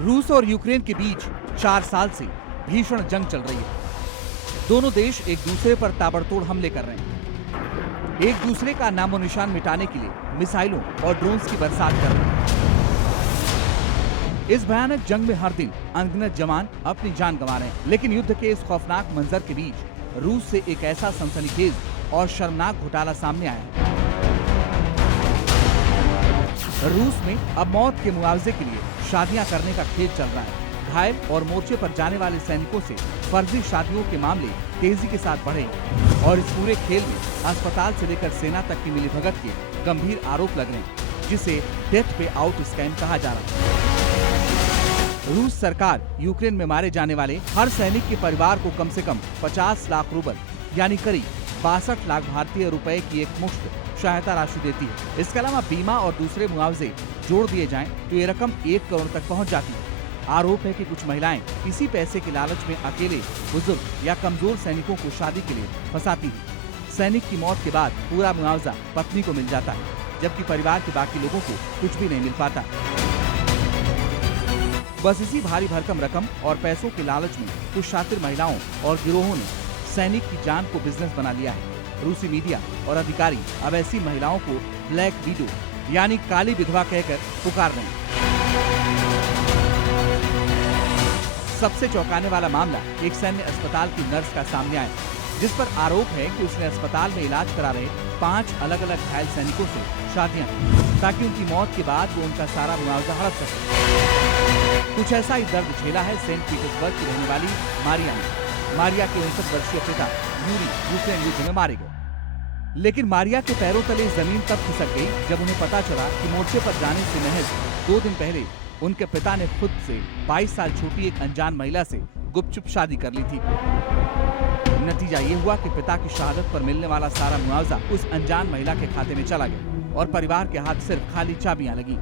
रूस और यूक्रेन के बीच 4 साल से भीषण जंग चल रही है। दोनों देश एक दूसरे पर ताबड़तोड़ हमले कर रहे हैं। एक दूसरे का नामो निशान मिटाने के लिए मिसाइलों और ड्रोन्स की बरसात कर रहे हैं। इस भयानक जंग में हर दिन अनगिनत जवान अपनी जान गंवा रहे हैं, लेकिन युद्ध के इस खौफनाक मंजर के बीच रूस से एक ऐसा सनसनीखेज और शर्मनाक घोटाला सामने आया है। रूस में अब मौत के मुआवजे के लिए शादियां करने का खेल चल रहा है। घायल और मोर्चे पर जाने वाले सैनिकों से फर्जी शादियों के मामले तेजी के साथ बढ़े और इस पूरे खेल में अस्पताल से लेकर सेना तक की मिलीभगत के गंभीर आरोप लग रहे हैं, जिसे डेथ पे आउट स्कैम कहा जा रहा है। रूस सरकार यूक्रेन में मारे जाने वाले हर सैनिक के परिवार को कम से कम 50 लाख रूबल यानी करीब 62 लाख भारतीय रुपए की एक मुश्त सहायता राशि देती है। इसके अलावा बीमा और दूसरे मुआवजे जोड़ दिए जाएं तो ये रकम 1 करोड़ तक पहुंच जाती है। आरोप है कि कुछ महिलाएं इसी पैसे के लालच में अकेले, बुजुर्ग या कमजोर सैनिकों को शादी के लिए फंसाती थी। सैनिक की मौत के बाद पूरा मुआवजा पत्नी को मिल जाता है, जबकि परिवार के बाकी लोगों को कुछ भी नहीं मिल पाता। बस इसी भारी भरकम रकम और पैसों के लालच में कुछ शातिर महिलाओं और गिरोहों ने सैनिक की जान को बिजनेस बना लिया है। रूसी मीडिया और अधिकारी अब ऐसी महिलाओं को ब्लैक विडो यानी काली विधवा कहकर पुकार रहे हैं। सबसे चौंकाने वाला मामला एक सैन्य अस्पताल की नर्स का सामने आया, जिस पर आरोप है कि उसने अस्पताल में इलाज करा रहे 5 अलग अलग घायल सैनिकों से शादियां की, ताकि उनकी मौत के बाद वो उनका सारा मुआवजा हड़प सके। कुछ ऐसा ही दर्द झेला है सेंट पीटर्सबर्ग की रहने वाली मारिया ने। मारिया के 59 वर्षीय पिता यूरी यूक्रेन युद्ध में मारे गए, लेकिन मारिया के पैरों तले जमीन तब खिसक गई जब उन्हें पता चला कि मोर्चे पर जाने से महज 2 दिन पहले उनके पिता ने खुद से 22 साल छोटी एक अनजान महिला से गुपचुप शादी कर ली थी। नतीजा ये हुआ कि पिता की शहादत पर मिलने वाला सारा मुआवजा उस अनजान महिला के खाते में चला गया और परिवार के हाथ सिर्फ खाली चाबियां लगी।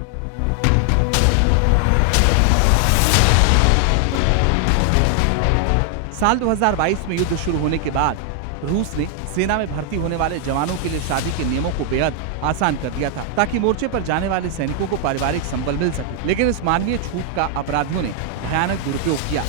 साल 2022 में युद्ध शुरू होने के बाद रूस ने सेना में भर्ती होने वाले जवानों के लिए शादी के नियमों को बेहद आसान कर दिया था, ताकि मोर्चे पर जाने वाले सैनिकों को पारिवारिक संबल मिल सके। लेकिन इस मानवीय छूट का अपराधियों ने भयानक दुरुपयोग किया।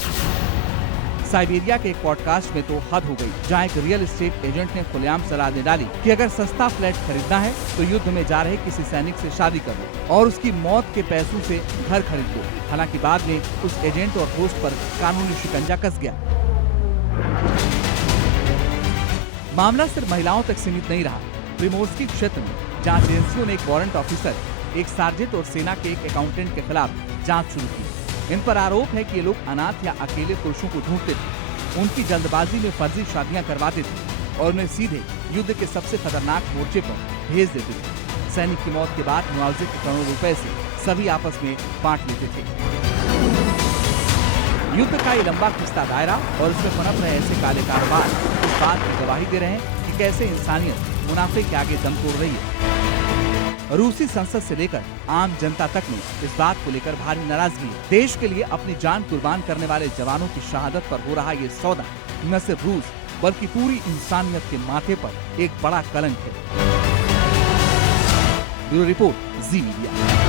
साइबेरिया के एक पॉडकास्ट में तो हद हो गई, जहां एक रियल एस्टेट एजेंट ने खुलेआम सलाह दे डाली कि अगर सस्ता फ्लैट खरीदना है तो युद्ध में जा रहे किसी सैनिक से शादी कर लो और उसकी मौत के पैसों से घर खरीद लो। हालांकि बाद में उस एजेंट और होस्ट पर कानूनी शिकंजा कस गया। मामला सिर्फ महिलाओं तक सीमित नहीं रहा। प्रिमोर्स्की क्षेत्र में जांच एजेंसियों ने एक वारंट ऑफिसर, एक सार्जेंट और सेना के एक अकाउंटेंट के खिलाफ जांच शुरू की। इन पर आरोप है कि ये लोग अनाथ या अकेले पुरुषों को ढूंढते थे, उनकी जल्दबाजी में फर्जी शादियां करवाते थे और उन्हें सीधे युद्ध के सबसे खतरनाक मोर्चे पर भेज देते थे। सैनिक की मौत के बाद मुआवजे के करोड़ों रुपए से सभी आपस में बांट लेते थे। युद्ध का ये लंबा खिस्ता दायरा और इसमें पनप रहे ऐसे काले कारोबार इस बात की गवाही दे रहे हैं कि कैसे इंसानियत मुनाफे के आगे दम तोड़ रही है। रूसी संसद से लेकर आम जनता तक में इस बात को लेकर भारी नाराजगी है। देश के लिए अपनी जान कुर्बान करने वाले जवानों की शहादत पर हो रहा ये सौदा न सिर्फ रूस बल्कि पूरी इंसानियत के माथे पर एक बड़ा कलंक है। ब्यूरो रिपोर्ट, जी मीडिया।